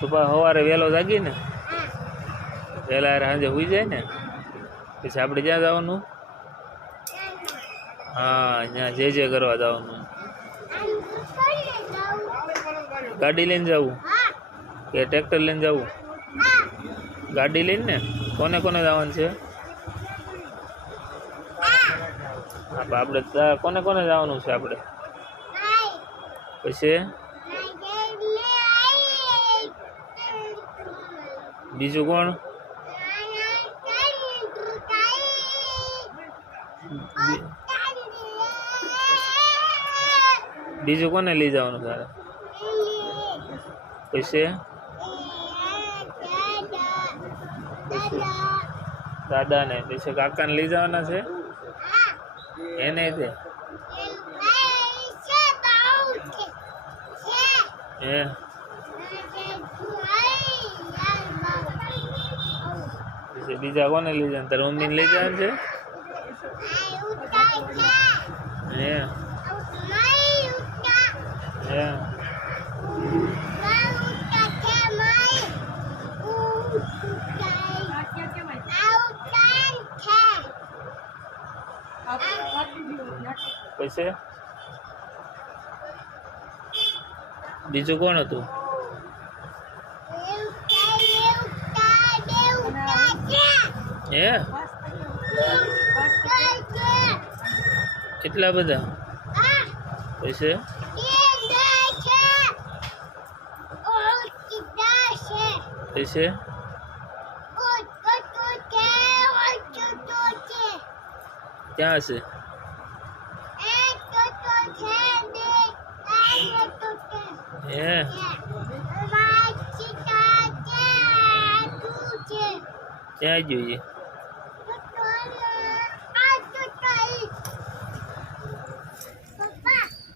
તો સવારે વહેલો જાગી ને વહેલા સાંજે સુઈ જાય ને પછી આપણે ક્યાં જવાનું? હા, ત્યાં જે કરવા જવાનું. ગાડી લઈને જવું કે ટ્રેક્ટર લઈને જવું? ગાડી લઈને ને. કોને કોને જવાનું છે? આપણે કોને કોને જવાનું છે આપણે? પછી બીજું કોણ? બીજું કોને લઈ જવાનું તારે? પછી દાદા ને પછી કાકા ને લઈ જવાના છે એને તે પછી બીજા કોને લઈ જવાનું? તારે મમ્મી ને લઈ જવાનું છે? પછી બીજું કોણ હતું? કેટલા બધા? પછી પછી ક્યાં છે? ક્યાં જોઈએ?